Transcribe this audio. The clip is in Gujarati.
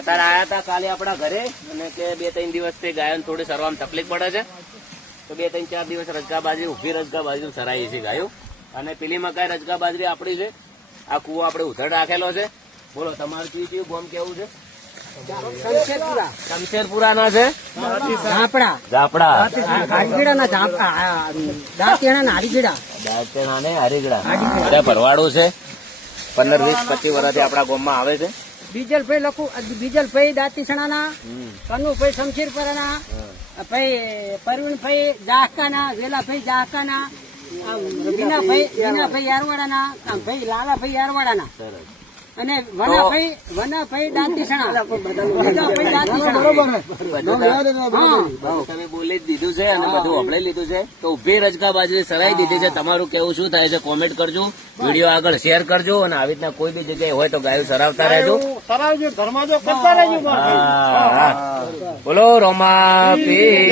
અત્યારે આયા હતા કાલે આપણા ઘરે અને કે 2-3 દિવસથી ગાયો થોડી સરવામાં તકલીફ પડે છે, તો 2-3-4 દિવસ રજકા બાજરી ઉભી રજકા બાજરી સરાઈ છે ગાયો. અને પેલી મકાઈ રજકા બાજરી આપણી છે. આ કુવો આપણે ઉધડ રાખેલો છે. બોલો તમારું કયું ગામ કેવું છે? શમશેરપુરા ના છે. ઝાપડા દાંતેણા ને હરીગડા બધા ભરવાડું છે. 15-20-25 વર્ષથી આપણા ગામમાં આવે છે. બીજલભાઈ લખું, બીજલભાઈ દાંતીસણા ના, કનુભાઈ શમશેરપુરા ના, ભાઈ પરવીણભાઈ જાહકા ના, વેલાભાઈ જાહકા ના, વિનાભાઈ યારવાડા ના, ભાઈ લાલાભાઈ યારવાડા ના, અને વનાભાઈ દાંતીસણા. તમે બોલી જ દીધું છે અને બધું હમણાં લીધું છે. તો ઉભી રજકા બાજરી સરાઈ દીધી છે. તમારું કેવું શું થાય છે કોમેન્ટ કરજો, વિડીયો આગળ શેર કરજો અને આવી રીતના કોઈ બી જગ્યાએ હોય તો ગાયો સરાવતા રહેજો. ઘરમાં જો કરતા રહેજો. બોલો રોમા પીર.